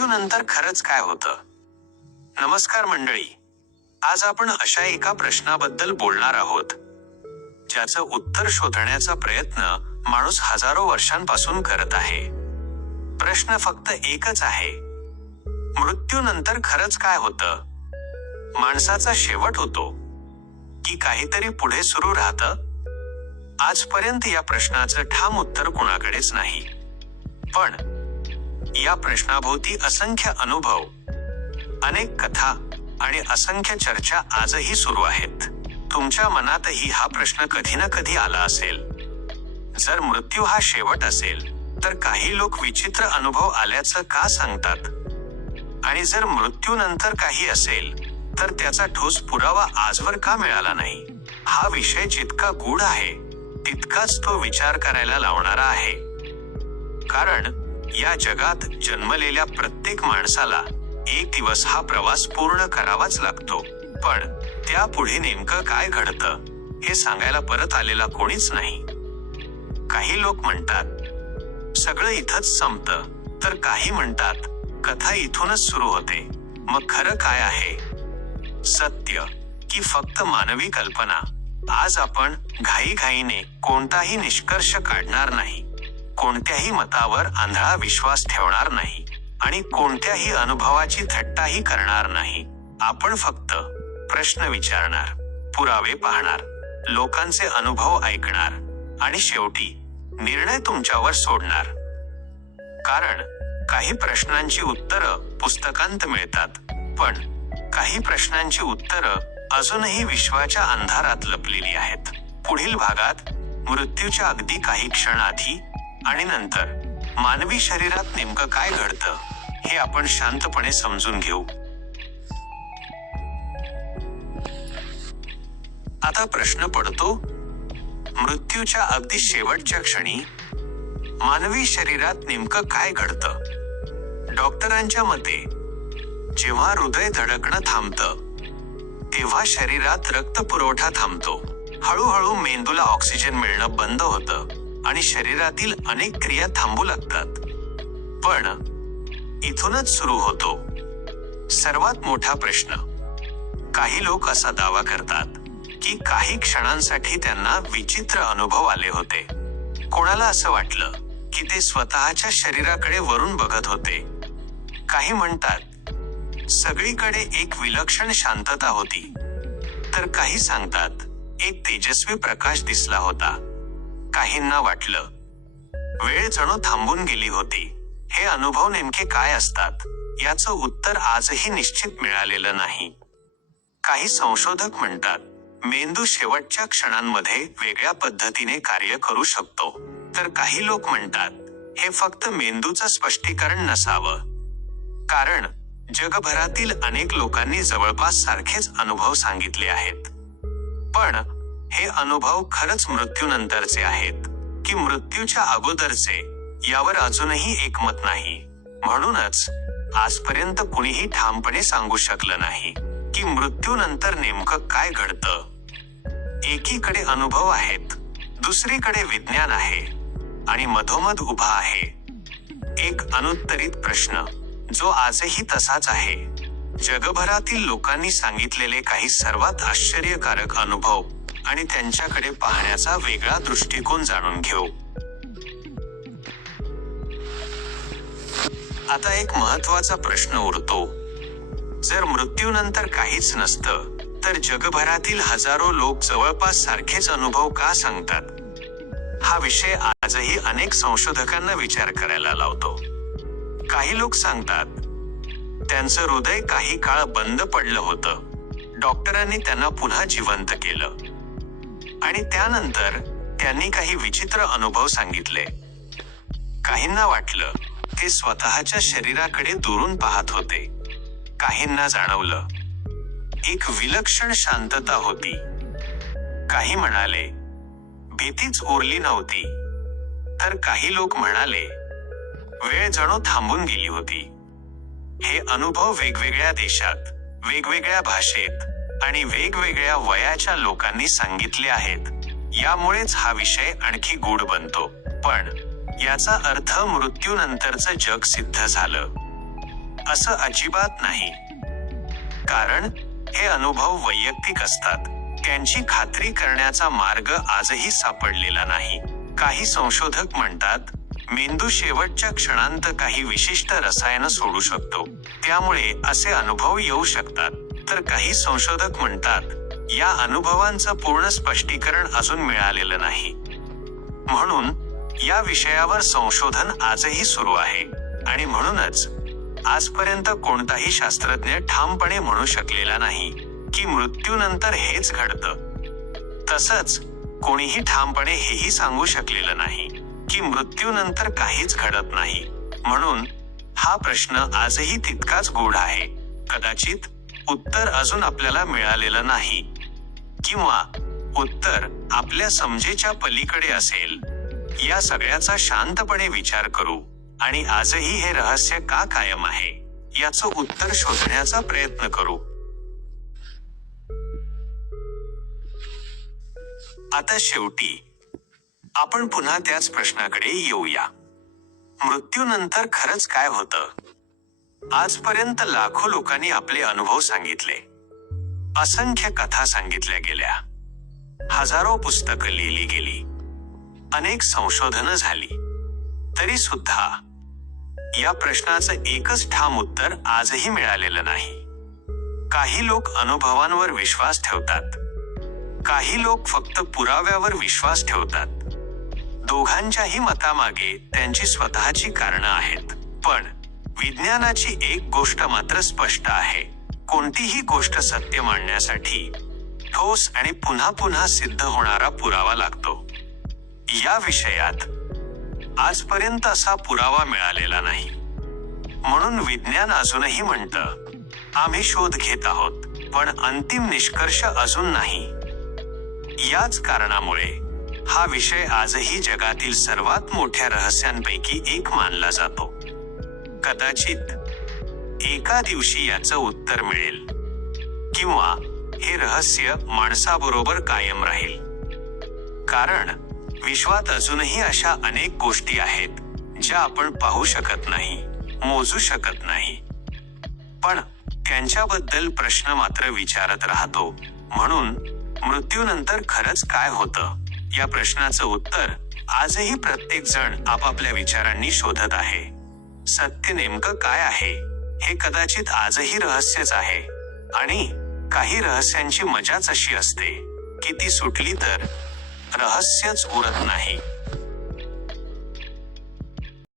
मृत्यूनंतर खरंच काय होतं? नमस्कार मंडळी, आज आपण अशा एका प्रश्नाबद्दल बोलणार आहोत ज्याचं उत्तर शोधण्याचा प्रयत्न माणूस हजारो वर्षांपासून करत आहे. प्रश्न फक्त एकच आहे, मृत्यूनंतर खरंच काय होतं? माणसाचा शेवट होतो की काहीतरी पुढे सुरू राहतं? आजपर्यंत या प्रश्नाचं ठाम उत्तर कुणाकडेच नाही, पण या प्रश्नाभोवती असंख्य अनुभव, अनेक कथा आणि असंख्य चर्चा आजही सुरू आहेत. तुमच्या मनातही हा प्रश्न कधी ना कधी आला असेल. जर मृत्यू हा शेवट असेल तर काही लोक विचित्र अनुभव आल्याचं का सांगतात? आणि जर मृत्यूनंतर काही असेल तर त्याचा ठोस पुरावा आजवर का मिळाला नाही? हा विषय जितका गूढ आहे तितकाच तो विचार करायला लावणारा आहे. कारण या जगात जन्मलेल्या प्रत्येक माणसाला एक दिवस हा प्रवास पूर्ण करावाच लागतो. पण त्यापुढे नेमकं काय घडतं हे सांगायला परत आलेला कोणीच नाही. काही लोक म्हणतात सगळं इथंच संपतं, तर काही म्हणतात कथा इथूनच सुरू होते. मग खरं काय आहे? सत्य की फक्त मानवी कल्पना? आज आपण घाईघाईने कोणताही निष्कर्ष काढणार नाही, कोणत्याही मतावर आंधळा विश्वास ठेवणार नाही आणि कोणत्याही अनुभवाची थट्टाही करणार नाही. आपण फक्त प्रश्न विचारणार, पुरावे पाहणार, लोकांचे अनुभव ऐकणार आणि शेवटी निर्णय तुमच्यावर सोडणार. कारण काही प्रश्नांची उत्तरं पुस्तकांत मिळतात, पण काही प्रश्नांची उत्तरं अजूनही विश्वाच्या अंधारात लपलेली आहेत. पुढील भागात मृत्यूच्या अगदी काही क्षण आधी आणि नंतर मानवी शरीरात नेमकं काय घडतं हे आपण शांतपणे समजून घेऊ. आता प्रश्न पडतो, मृत्यूच्या अगदी शेवटच्या क्षणी मानवी शरीरात नेमकं काय घडतं? डॉक्टरांच्या मते जेव्हा हृदय धडकणं थांबतं तेव्हा शरीरात रक्त पुरवठा थांबतो. हळूहळू मेंदूला ऑक्सिजन मिळणं बंद होतं आणि शरीरातील अनेक क्रिया थांबू लागतात. पण इथूनच सुरू होतो सर्वात मोठा प्रश्न. काही लोक असा दावा करतात की काही क्षणांसाठी त्यांना विचित्र अनुभव आले होते. कोणाला असं वाटलं की ते स्वतःच्या शरीराकडे वरून बघत होते. काही म्हणतात सगळीकडे एक विलक्षण शांतता होती, तर काही सांगतात एक तेजस्वी प्रकाश दिसला होता. काहींना वाटलं वेळ जणू थांबून गेली होती. हे अनुभव नेमके काय असतात याचं उत्तर आजही निश्चित मिळालेलं नाही. काही संशोधक म्हणतात मेंदू शेवटच्या क्षणांमध्ये वेगळ्या पद्धतीने कार्य करू शकतो, तर काही लोक म्हणतात हे फक्त मेंदूचं स्पष्टीकरण नसावं. कारण जगभरातील अनेक लोकांनी जवळपास सारखेच अनुभव सांगितले आहेत. पण हे अनुभव खरंच मृत्यूनंतरचे आहेत की मृत्यूच्या अगोदरचे यावर अजूनही एकमत नाही. म्हणूनच आजपर्यंत कुणीही ठामपणे सांगू शकलं नाही की मृत्यूनंतर नेमकं काय घडतं. एकीकडे अनुभव आहेत, दुसरीकडे विज्ञान आहे आणि मधोमध उभा आहे एक अनुत्तरित प्रश्न जो आजही तसाच आहे. जगभरातील लोकांनी सांगितलेले काही सर्वात आश्चर्यकारक अनुभव आणि त्यांच्याकडे पाहण्याचा वेगळा दृष्टिकोन जाणून घेऊ. आता एक महत्त्वाचा प्रश्न उरतो, जर मृत्यूनंतर काहीच नसतं तर जगभरातील हजारो लोक जवळपास सारखेच अनुभव का सांगतात? हा विषय आजही अनेक संशोधकांना विचार करायला लावतो. काही लोक सांगतात त्यांचं हृदय काही काळ बंद पडलं होतं, डॉक्टरांनी त्यांना पुन्हा जिवंत केलं आणि त्यानंतर त्यांनी काही विचित्र अनुभव सांगितले. काहींना वाटलं ते स्वतःच्या शरीराकडे दुरून पाहत होते. काहींना जाणवलं एक विलक्षण शांतता होती. काही म्हणाले भीतीच उरली नव्हती, तर काही लोक म्हणाले वेळ जणू थांबून गेली होती. हे अनुभव वेगवेगळ्या देशात, वेगवेगळ्या भाषेत आणि वेगवेगळ्या वयाच्या लोकांनी सांगितले आहेत. यामुळेच हा विषय आणखी गूढ बनतो. पण याचा अर्थ मृत्यूनंतरचं जग सिद्ध झालं असं अजिबात नाही. कारण हे अनुभव वैयक्तिक असतात. त्यांची खात्री करण्याचा मार्ग आजही सापडलेला नाही. काही संशोधक म्हणतात, मेंदू शेवटच्या क्षणांत काही विशिष्ट रसायनं सोडू शकतो, त्यामुळे असे अनुभव येऊ शकतात. तर काही संशोधक म्हणतात, या अनुभवांचं पूर्ण स्पष्टीकरण अजून मिळालेलं नाही. म्हणून या विषयावर संशोधन आजही सुरू आहे आणि म्हणूनच आजपर्यंत कोणताही शास्त्रज्ञ ठामपणे म्हणू शकलेला नाही की मृत्यूनंतर हेच घडतं. तसंच कोणीही ठामपणे हेही सांगू शकलेलं नाही की मृत्यूनंतर काहीच घडत नाही. म्हणून हा प्रश्न आजही तितकाच गूढ आहे. कदाचित उत्तर अजून आपल्याला मिळालेलं नाही किंवा उत्तर आपल्या समजेच्या पलीकडे असेल. या सगळ्याचा शांतपणे विचार करू आणि आजही हे रहस्य का कायम आहे याचं उत्तर शोधण्याचा प्रयत्न करू. आता शेवटी आपण पुन्हा त्याच प्रश्नाकडे येऊया. मृत्यूनंतर खरंच काय होतं? आजपर्यंत लाखो लोकांनी आपले अनुभव सांगितले. असंख्य कथा सांगितल्या गेल्या. हजारो पुस्तकं लिहिली गेली. अनेक संशोधनं झाली. तरी सुद्धा या प्रश्नाचं एकच ठाम उत्तर आजही मिळालेलं नाही. काही लोक अनुभवांवर विश्वास ठेवतात. काही लोक फक्त पुराव्यावर विश्वास ठेवतात. दोघांच्याही मतामागे त्यांची स्वतःची कारणं आहेत. पण विज्ञानाची एक गोष्ट मात्र स्पष्ट आहे. कोणतीही गोष्ट सत्य मांडण्यासाठी ठोस आणि पुन्हा पुन्हा सिद्ध होणारा पुरावा लागतो. या विषयात आजपर्यंत असा पुरावा मिळालेला नाही. म्हणून विज्ञान अजूनही म्हणतं, आम्ही शोध घेत आहोत, पण अंतिम निष्कर्ष अजून नाही. याच कारणामुळे हा विषय आजही जगातील सर्वात मोठ्या रहस्यांपैकी एक मानला जातो. कदाचित एका दिवशी याचं उत्तर मिळेल किंवा हे रहस्य माणसाबरोबर कायम राहील. कारण विश्वात अजूनही अशा अनेक गोष्टी आहेत ज्या आपण पाहू शकत नाही, मोजू शकत नाही, पण त्यांच्याबद्दल प्रश्न मात्र विचारत राहतो. म्हणून मृत्यूनंतर खरंच काय होतं या प्रश्नाचं उत्तर आजही प्रत्येक जण आपापल्या विचारांनी शोधत आहे. सत्य नेमकं काय आहे हे कदाचित आजही रहस्यच आहे. आणि काही रहस्यांची मजाच अशी असते की ती सुटली तर रहस्यच उरत नाही.